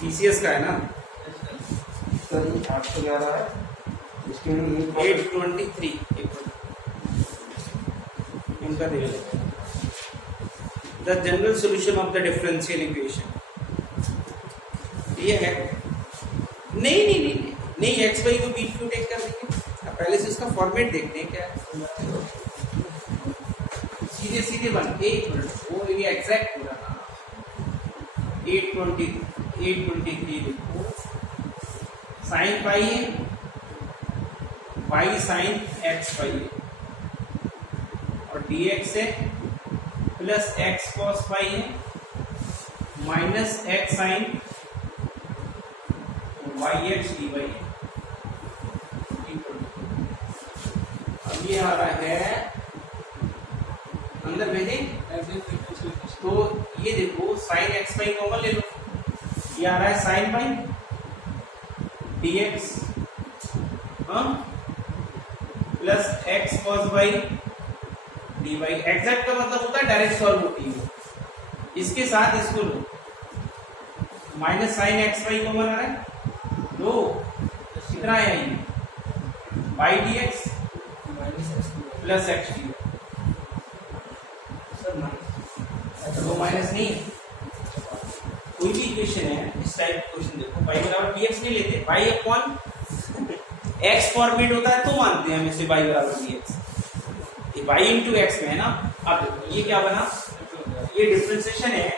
TCS का है ना, सर ये 811 है, इसके लिए 823 इनका दे देते। The general solution of the differential equation ये है। नहीं नहीं नहीं नहीं, एक्स वाई को बीच में टेक कर देंगे। पहले से इसका फॉर्मेट देखते हैं क्या है। सीधे सीधे बन, एक मिनट, वो ये एग्जैक्ट पूरा था। 823 लिखो, साइन पाई है, वाई साइन एक्स पाई है, और dx है प्लस एक्स कॉस पाई है minus x sine y x d y है। अब ये आ रहा है अंदर भेजें, तो ये देखो साइन एक्स पाई कॉमन ले लो, ये आ रहा है sine pi dx plus x cos y d y. Exact का मतलब होता है डायरेक्ट सॉल्व होती है। इसके साथ इसको लो, minus sign x y common आ रहा है, लो कितना है ये y d x plus x d. वो माइनस नहीं है, कोई भी इक्वेशन है इस टाइप क्वेश्चन देखो, y बराबर dx नहीं लेते, y अपॉन x फॉर्मेट होता है तो मानते हैं हम इसे y बराबर dx। ये y इंटू एक्स में है ना। अब देखो ये क्या बना, ये डिफरेंशिएशन है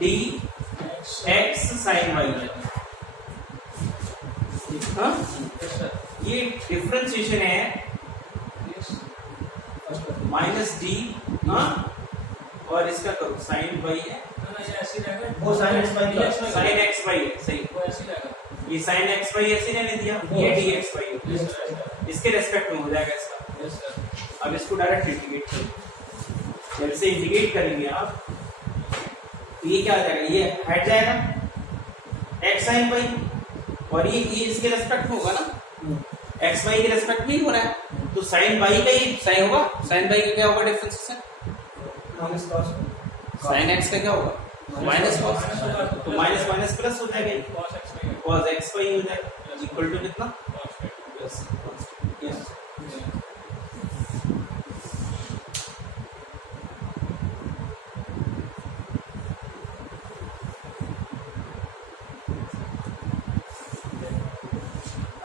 dx sin y। हाँ ये डिफरेंशिएशन है माइनस डी, हाँ और इसका करो साइन वाई है, वो sine x by sine x y है, सही। ये साइन एक्स वाई ऐसे रहने दिया, ये डी एक्स वाई है, इसके रेस्पेक्ट में हो जाएगा इसका। अब इसको डायरेक्ट इंटीग्रेट करो, जब से इंटीग्रेट करेंगे आप तो ये क्या आ जाएगा, ये हट जाएगा एक्स साइन वाई, और ये इसके रेस्पेक्ट में होगा ना, एक्स वाई के रेस्पेक्ट में ही हो रहा है, तो साइन वाई का ही साइन होगा। साइन वाई का क्या होगा डिफरेंशिएशन, साइन एक्स का क्या होगा माइनस कॉस, तो माइनस माइनस प्लस हो जाएगा, कॉस एक्स वाई हो जाएगा इक्वल टू कितना प्लस।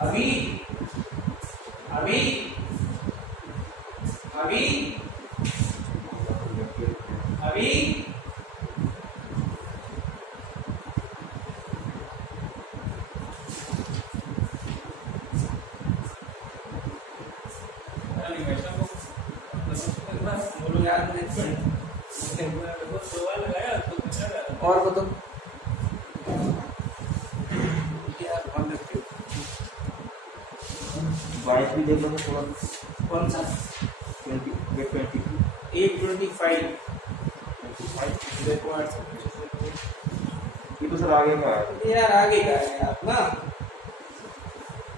अभी अभी अभी अभी बोलो यार, और बताओ बाईस भी देख लो थोड़ा, कौन सा 825 देखो ये तो सर आगे का है यार, आगे का है यार ना,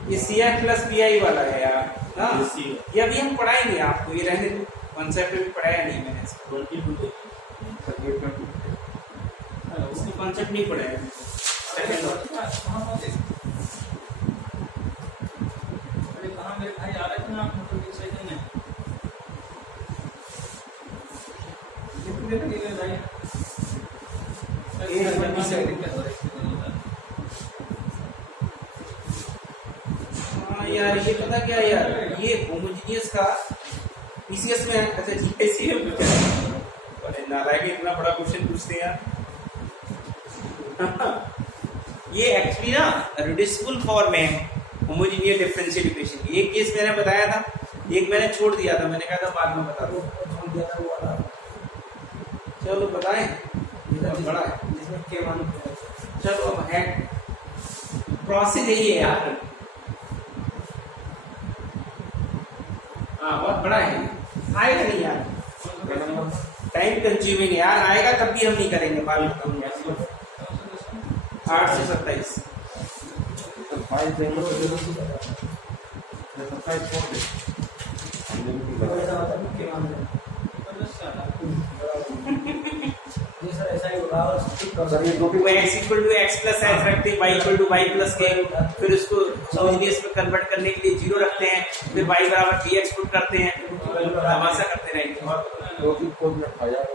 ये सी आई प्लस पी आई वाला है यार ना, ये अभी हम पढ़ाएंगे आपको, ये रहने दो, कॉन्सेप्ट भी पढ़ाया नहीं मैंने इसको, उसकी कॉन्सेप्ट नहीं पढ़ाया सेकंड यार। ये पता क्या यार, ये होमोजेनियस का पीसीएस में, अच्छा जीपीएससी में पूछा है, अरे नालायक इतना बड़ा क्वेश्चन पूछते हैं यार। ये एक्चुअली ना रिड्यूसिबल फॉर्म है होमोजेनियस डिफरेंशियल इक्वेशन। एक केस मैंने बताया था, एक मैंने छोड़ दिया था, मैंने कहा था बाद में बता दो, चलो बताएं, बड़ा है जिसमें के मान। चलो अब है प्रोसेस यही है यार, हाँ बहुत बड़ा है, आएगा नहीं यार, टाइम कंज्यूमिंग यार, आएगा तब भी हम नहीं करेंगे, बाल खत्म 8 से 27 ये सर ऐसा ही होगा और स्किप कर सर ये दो वो x equal to x plus h रखते हैं, y equal to y plus k, फिर उसको होमोजेनियस में कन्वर्ट करने के लिए 0 रखते हैं, फिर y बराबर dx पुट करते हैं, तमाशा करते रहेंगे। दो की कोड में आ जाएगा।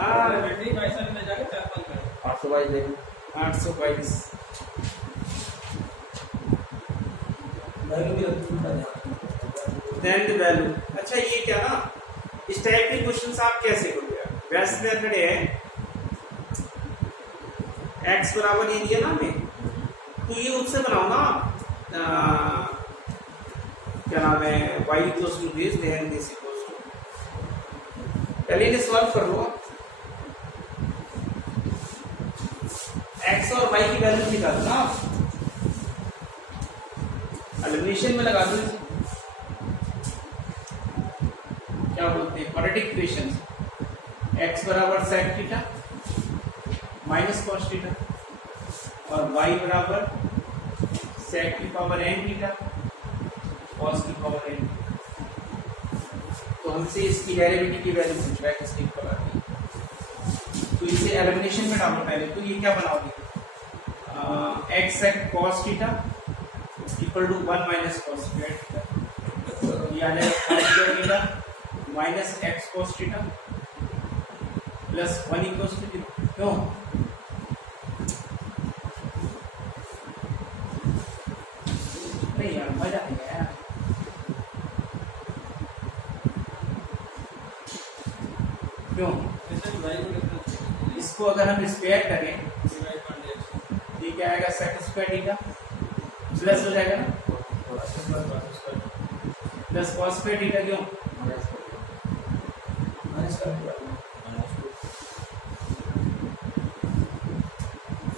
हाँ, बैटरी पैसा में ले जाके 4-5 मिनट 822 देखो 822 वैल्यू भी रखती है। Then the value. अच्छा ये क्या ना, इस टाइप के क्वेश्चंस आप कैसे करोगे? बेस्ट मेथड है x बराबर ये दिया ना हमें, तो ये उससे बनाओ ना, क्या नाम है, y equals to this then this equals to, पहले इन्हें सॉल्व कर लो, x और y की वैल्यू निकालो ना, एलिमिनेशन में लगा दो इसे। क्या बोलते हैं, क्वाड्रेटिक इक्वेशन, x बराबर sec theta minus cos theta और y बराबर sec की पावर n थीटा cos की पावर n। तो हमसे इसकी डेरिवेटिव की वैल्यू पूछ रहा है, किसकी पावर की, तो इसे एलिमिनेशन में डालो पहले। तो ये क्या बनाओगे, x sec cos theta equal to 1 minus cos square theta, ये आ जाएगा cos square theta minus x cos theta plus 1 equals to 0। क्यों? नहीं यार मजा आएगा यार। क्यों? इसको अगर हम स्क्वायर करें ये क्या आएगा, sec स्क्वायर थीटा प्लस हो जाएगा ना प्लस cos स्क्वायर थीटा। क्यों?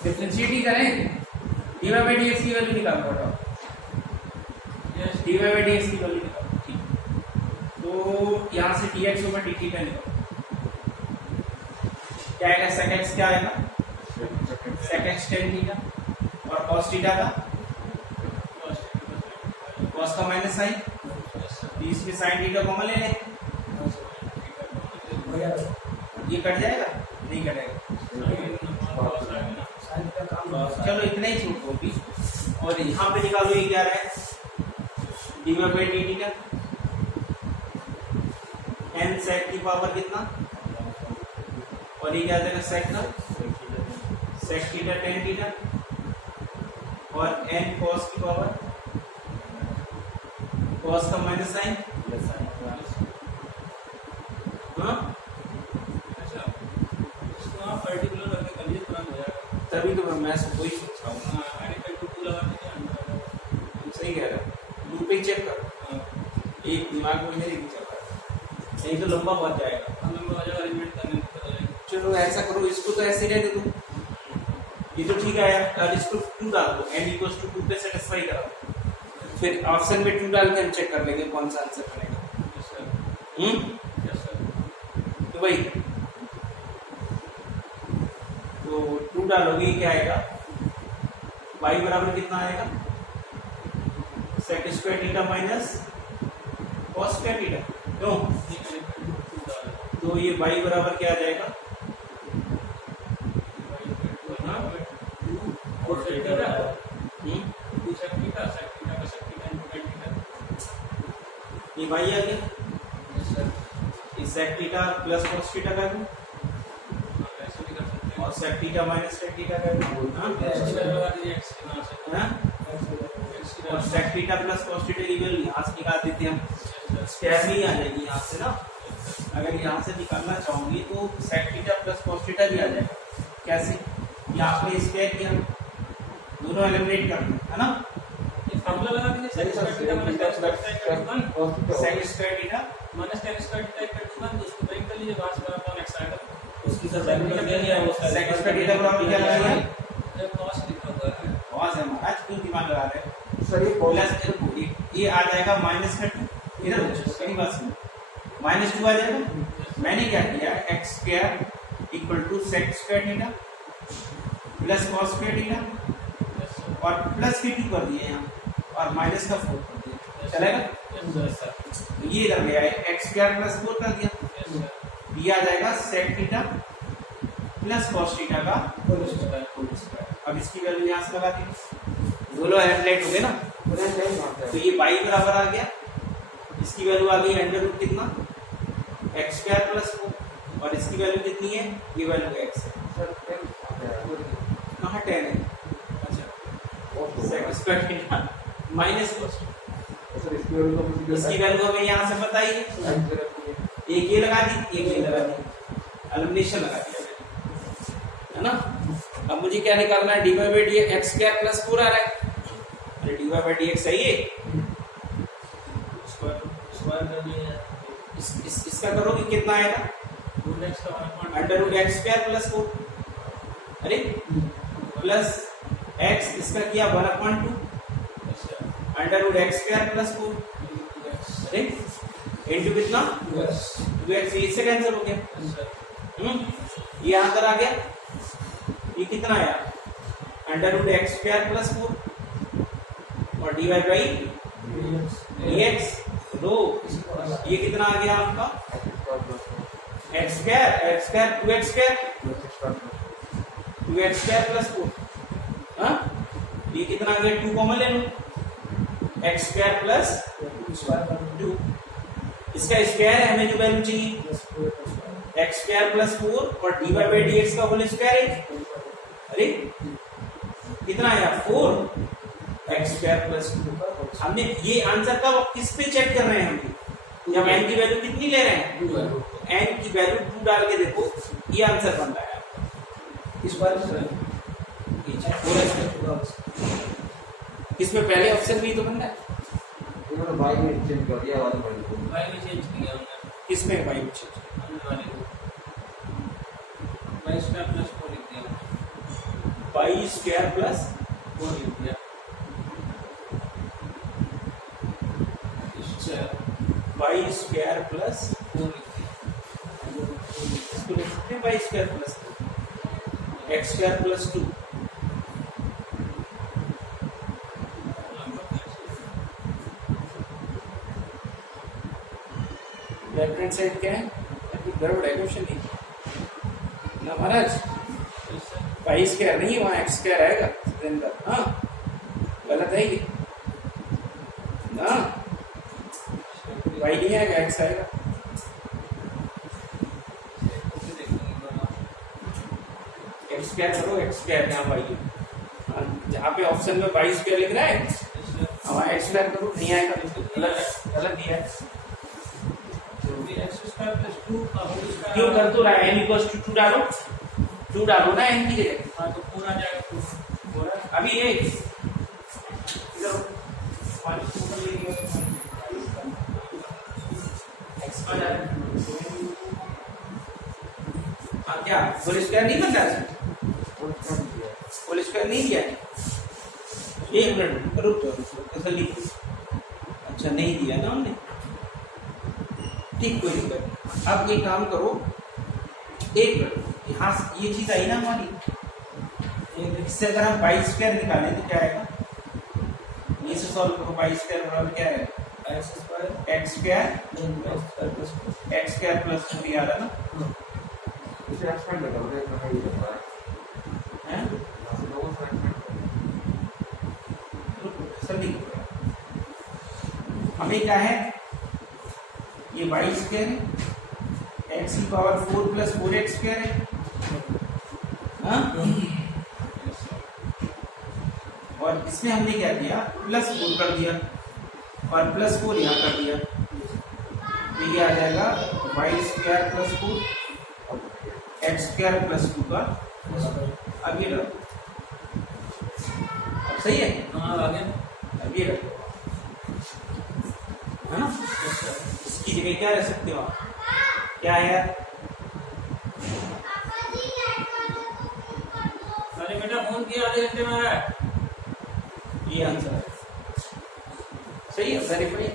डिफरेंशिएट ही करें, dy by dx की वैल्यू निकालो, बताओ dy by dx की वैल्यू निकालो। ठीक, तो यहाँ से dx ऊपर dt का निकालो, क्या आएगा, sec x क्या आएगा, sec x tan थीटा और cos थीटा का cos का माइनस साइन, इसमें sin थीटा कॉमन ले लें, ये कट जाएगा, नहीं कटेगा, चलो इतना ही छूट होगी। और यहाँ पे निकालो, ये क्या रहा है, dy by dt का n sec की पावर कितना, और ये क्या आ जाएगा sec का sec थीटा tan थीटा और n cos की पावर cos का माइनस साइन, हाँ तभी तो मैं वही सोच रहा हूँ, सही कह रहा है, लूपिंग चेक कर, एक दिमाग में नहीं चल रहा, नहीं तो लंबा बहुत जाएगा। चलो ऐसा करो, इसको तो ऐसे रहने दो, ये तो ठीक आया, अब इसको 2 डाल दो, n इक्वल्स टू 2 पे सेटिस्फाई करो, फिर ऑप्शन में 2 डाल के हम चेक कर लेंगे कौन सा आंसर बनेगा। तो भाई तो 2 डालोगे क्या आएगा, y बराबर कितना आएगा, sec square theta minus cos square theta. क्यों? तो ये y बराबर क्या आ जाएगा, ये y आ गया, इस sec theta plus cos theta का और sec theta minus sec theta का, और sec theta plus cos theta की वैल्यू यहाँ से निकाल देते हैं हम, स्क्वायर में ही आ जाएगी यहाँ से ना, अगर यहाँ से निकालना चाहोगे तो sec theta plus cos theta भी आ जाएगा। कैसे? यहाँ पे स्क्वायर किया, दोनों एलिमिनेट कर दो, है ना, फॉर्मूला लगा दीजिए, sec square theta minus tan square theta minus tan square theta equal to 1, तो उसको ब्रेक कर लीजिए, बाहर से बराबर x आएगा, उसकी सब वैल्यू लग गई है, वो sec स्क्वायर थीटा बराबर क्या लगा है, cos लिखा हुआ है, cos है महाराज, क्यों दिमाग लगा रहे हैं, सर ये प्लस ये आ जाएगा माइनस का 2, इधर मेरी बात सुनो, माइनस 2 आ जाएगा, मैंने क्या किया, x square equal to sec square theta plus cos square theta और प्लस की 2 कर दिए यहाँ और माइनस का 4 कर दिया, चलेगा। तो ये इधर गया है, x स्क्वायर प्लस 4 कर दिया, ये आ जाएगा sec theta plus cos theta का होल स्क्वायर। Whole square. अब इसकी वैल्यू यहाँ से लगा दी, दोनों हेडलाइट हो गए ना, तो ये y बराबर आ गया, इसकी वैल्यू आ गई अंडर रूट कितना एक्स स्क्वायर प्लस 4, और इसकी वैल्यू कितनी है, ये वैल्यू x है। कहाँ 10 है, अच्छा sec square theta minus cos, इसकी वैल्यू हमें यहाँ से पता ही है, एक ये लगा दी, एक ये लगा दी, एलिमिनेशन लगा दिया है ना। अब मुझे क्या निकालना है, dy by d x square plus 4 आ रहा है, अरे dy बाई डी एक्स है ये, स्क्वायर करनी है, इसका करोगे कितना आएगा, रूट एक्स का 1 under root x square plus 4, अरे प्लस एक्स, इसका किया 1/2 under root x square plus 4, अरे इनटू कितना 2x, इससे कैंसिल हो गया, ये अंदर आ गया, ये कितना आया under root x square plus 4 और d y by d x रो, ये कितना आ गया आपका x square 2x square plus 4, हाँ ये कितना आ गया, 2 कॉमन ले लो, एक्स स्क्वायर प्लस 2, इसका स्क्वायर है हमें जो वैल्यू चाहिए, एक्स स्क्वायर प्लस 4 और d y by d x का होल स्क्वायर है, अरे कितना आया 4 एक्स स्क्वायर प्लस 2। हमने ये आंसर कब किस पे चेक कर रहे हैं, हम जब n की वैल्यू कितनी ले रहे हैं, n की वैल्यू 2 डाल के देखो, ये आंसर बन रहा है आपका, इस बार किसमें पहले ऑप्शन भी तो बन रहा है, भाई ने चेंज कर दिया वाला भाई को, भाई ने चेंज किया हमने, किसमें भाई हमने वाले को y स्क्वायर प्लस 4 लिख दिया, y स्क्वायर प्लस 4 लिख दिया, y स्क्वायर प्लस 4 लिख दिया, इसको लिख सकते हैं y square plus x square plus 2, left hand side क्या है, गड़बड़ है क्वेश्चन ही ना महाराज, y स्क्वायर नहीं वहाँ x स्क्वायर आएगा इसके अंदर, हाँ गलत है ये ना, y नहीं आएगा x आएगा, x स्क्वायर करो, x स्क्वायर यहाँ y है, जहाँ पे ऑप्शन में y स्क्वायर लिख रहा है वहाँ x स्क्वायर करो, नहीं आएगा, गलत दिया है, एक्स स्क्वायर प्लस 2 का होल स्क्वायर क्यों कर तो रहा है, n इक्वल्स टू 2 डालो ना n की जगह, हाँ तो पूरा आ जाएगा 2 पूरा, अभी ये क्या होल स्क्वायर नहीं बन रहा है, होल स्क्वायर नहीं दिया है, एक मिनट रुक तसल्ली, अच्छा नहीं दिया ना हमने, ठीक कोई दिक्कत। अब एक काम करो, एक मिनट यहाँ ये चीज आई ना हमारी, इससे अगर हम y स्क्वायर निकालें तो क्या आएगा, ये से सॉल्व करो, y स्क्वायर बराबर क्या है एक्स स्क्वायर प्लस 4 आ रहा ना, इसे एक्सपेंड कर दो, ये कहां ये है, हैं ऐसे लोगों से एक्सपेंड सभी हमें क्या है, ये y स्क्वायर है, x की पावर 4 प्लस 4x स्क्वायर है, हाँ और इसमें हमने क्या किया, प्लस 4 कर दिया और प्लस 4 यहाँ कर दिया, तो ये आ जाएगा y square plus 4 x square plus 2 का, अब ये रखो, अब सही है, हाँ आ गया, अब ये रखो, है ना, इसकी जगह क्या रह सकते हो आप, क्या है यार, अरे बेटा फोन किया आधे घंटे में है, ये आंसर है, सही है, वेरीफाई,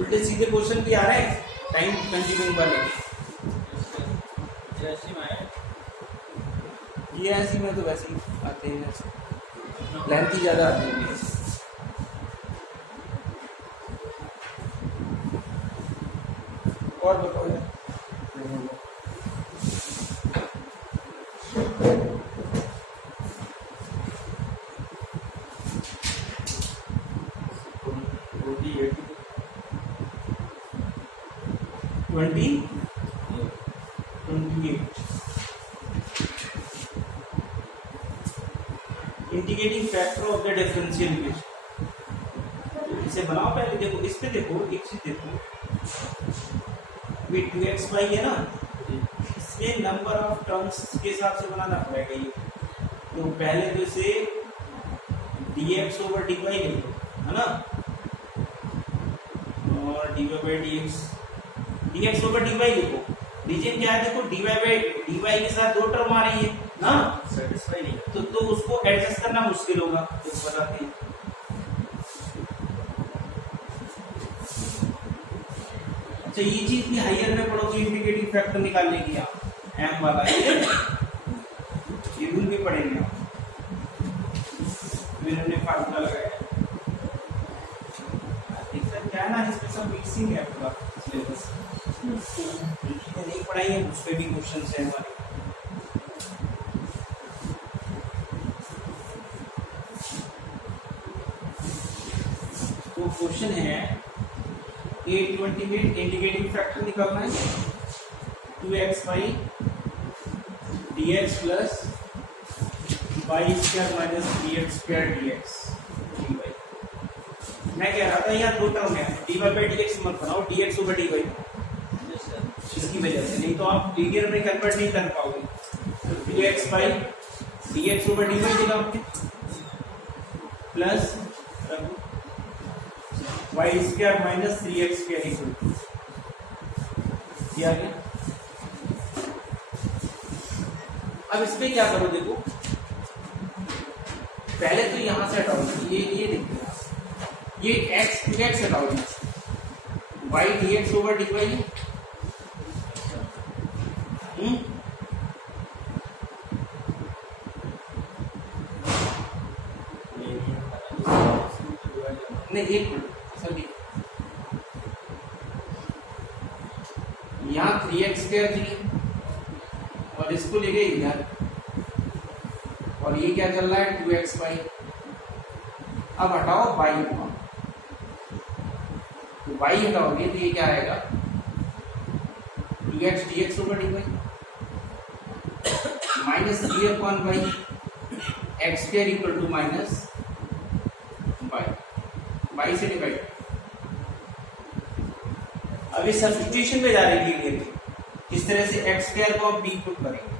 उल्टे सीधे क्वेश्चन भी आ रहे हैं, टाइम कंज्यूमिंग वाले, जैसे में है, ये ऐसी में तो वैसे ही आते हैं, लेंथ ही ज्यादा आती है, और बताओ यार। Twenty 28 integrating factor of the differential equation. इसे बनाओ पहले, देखो इस पे देखो, एक चीज देखो, ये 2x/y है ना, इसमें नंबर ऑफ टर्म्स के हिसाब से बनाना पड़ेगा ये। तो पहले तो इसे dx/dy लिखो, है ना, और dy/dx, dx/dy लिखो। रीजन क्या है, देखो dy के साथ दो टर्म आ रही है ना, सेटिस्फाई नहीं तो उसको एडजस्ट करना मुश्किल होगा, तो बताते हैं। अच्छा, ये चीज भी हायर में पढ़ोगे, इंटीग्रेटिंग फैक्टर निकालने की, आप m वाला ये रूल भी पढ़ेंगे आप। मैंने फार्मूला लगाया, क्या ना, इसमें सब मिक्सिंग है पूरा सिलेबस, नहीं पढ़ाई है, उस पे भी क्वेश्चन है हमारे। तो क्वेश्चन है 828, इंटीग्रेटिंग फैक्टर निकालना है 2x/y dx plus y square minus 3x square dx dy। मैं कह रहा था यहाँ दो टर्म है, dy/dx मत बनाओ, dx/dy, इसकी वजह से, नहीं तो आप लीनियर में कन्वर्ट नहीं कर पाओगे। तो 2x/dx/dy देगा plus y square minus 3x square equal किया गया। अब इसमें क्या करो, देखो पहले तो यहां से हटाओ, ये देखो, ये x 2x हटाओ, y dx/dy, नहीं एक मिनट सभी, यहाँ 3x स्क्वायर थी और इसको ले गए इधर, और ये क्या चल रहा है 2x/y। अब हटाओ y को, तो y हटाओगे तो ये क्या आएगा 2x dx/dy minus 3/y x square equal to minus y से डिवाइड। अभी सब्स्टिट्यूशन पे जा रही है, किस तरह से x स्क्वायर को आप b पुट करेंगे,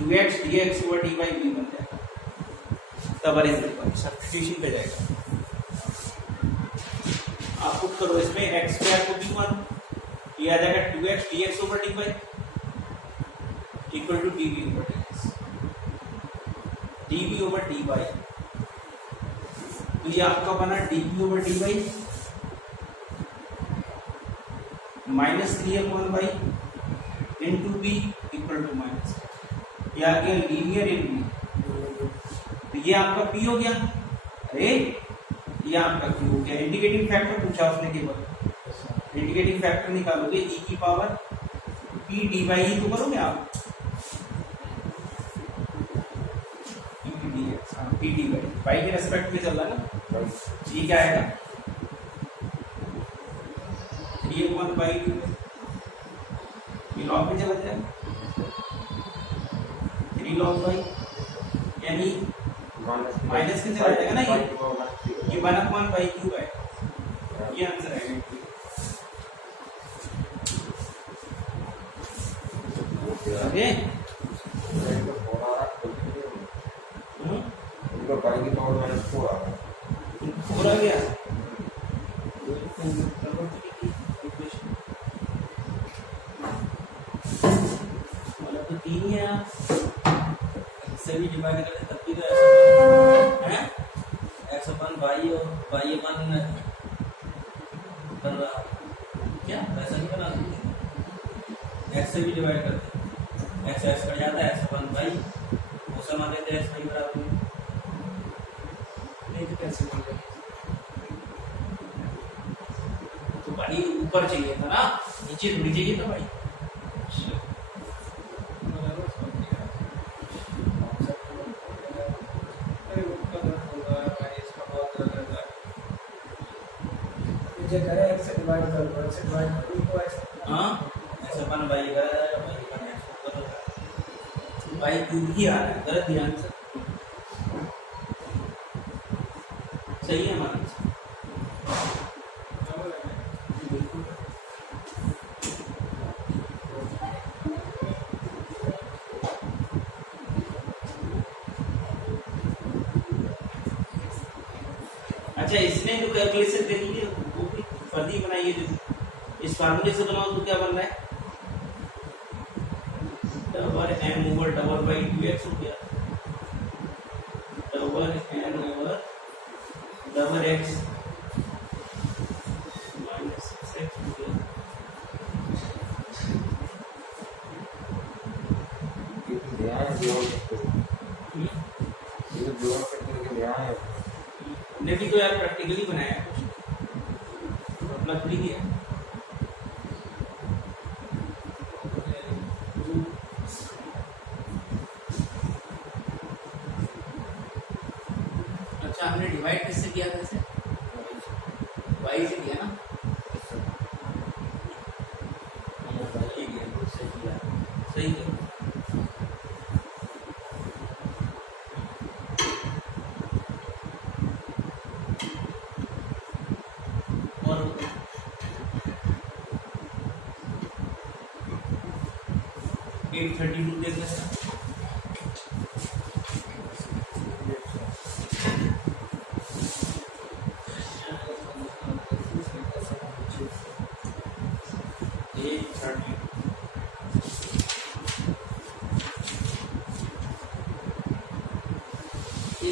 2x dx/dy b बन जाएगा, तब सब्स्टिट्यूशन पे जाएगा। आप पुट करो इसमें x स्क्वायर को b मान, ये आ जाएगा 2x dx/dy equal to dv/dx, dv/dy। तो ये आपका बना dv/dy minus 3/y into b equal to minus, ये आ गया लीनियर इन बी, तो ये आपका p हो गया, अरे ये आपका q हो गया। इंटीग्रेटिंग फैक्टर पूछा उसने केवल, इंटीग्रेटिंग फैक्टर निकालोगे e की पावर p dy ही तो करोगे आप, p dy y के रेस्पेक्ट में चल रहा है ना, ये क्या आएगा 3/2, ये लॉग में चला जाएगा 3 log y, यानी माइनस के चला जाएगा ना, ये 1/y³ है, ये आंसर आएगा। ओके, इनका y की पावर -4 आ रहा है, पूरा गया मतलब तो 3 ही है, इससे भी डिवाइड करते तब भी तो हैं x/y और y/1 बन रहा, क्या ऐसा नहीं बना सकते, x से भी डिवाइड करते, x कट जाता है, x/y वो समा देते हैं, x y बराबर में, नहीं तो कैसे बन गया, तो भाई ऊपर चाहिए था ना, नीचे थोड़ी चाहिए था भाई। मुझे करे x से डिवाइड कर, x से डिवाइड कर तो x हाँ ऐसा बना भाई करा जाएगा भाई बना इसको करो भाई क्यूब ही आ रहा है गलत ध्यान से सही है हमारा बिल्कुल। अच्छा इसने जो कैलकुलेशन दे दी है वो भी फर्जी बनाइए जो इस फार्मूले से बनाओ तो क्या बन रहा है double m over double by 2x हो गया double n over double x minus 6x हो गया। ध्यान जोड़ ये तो जोड़ करके ध्यान है ने भी तो यार प्रैक्टिकली बनाया है कुछ अपना थोड़ी दिया। अच्छा हमने डिवाइड किससे किया था इसे y से किया ना सही है। और 832 देख लेते हैं।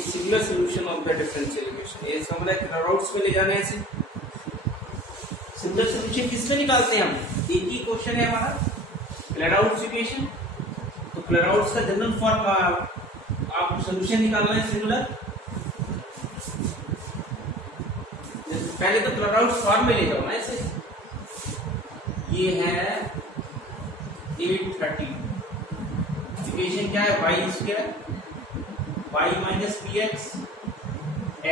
Singular solution of the differential equation ये समझ क्लैराउट्स में ले जाने से सिंगुलर सॉल्यूशन किसमें निकालते हैं हम एक ही क्वेश्चन है हमारा क्लैराउट्स इक्वेशन तो क्लैराउट्स का जनरल फॉर्म आप सॉल्यूशन निकालना है सिंगुलर पहले तो क्लैराउट्स फॉर्म में ले जाओ ना इसे ये है 830 इक्वेशन क्या है y square y minus p x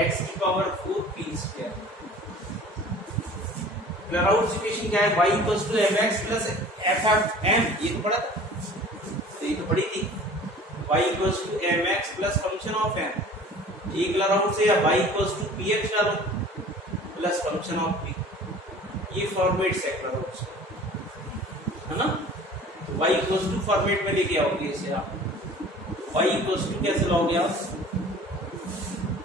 x की power 4 p square Clairaut's equation क्या है y equals to mx plus f of m ये तो पढ़ा था तो ये तो पढ़ी थी y equals to mx plus function of m ये क्लैराउट्स है या y इक्वल्स टू px डालो प्लस फंक्शन ऑफ p ये फॉर्मेट से क्लैराउट्स है ना y इक्वल्स टू फॉर्मेट में लेके आओगे इसे आप y इक्वल्स टू कैसे लाओगे आप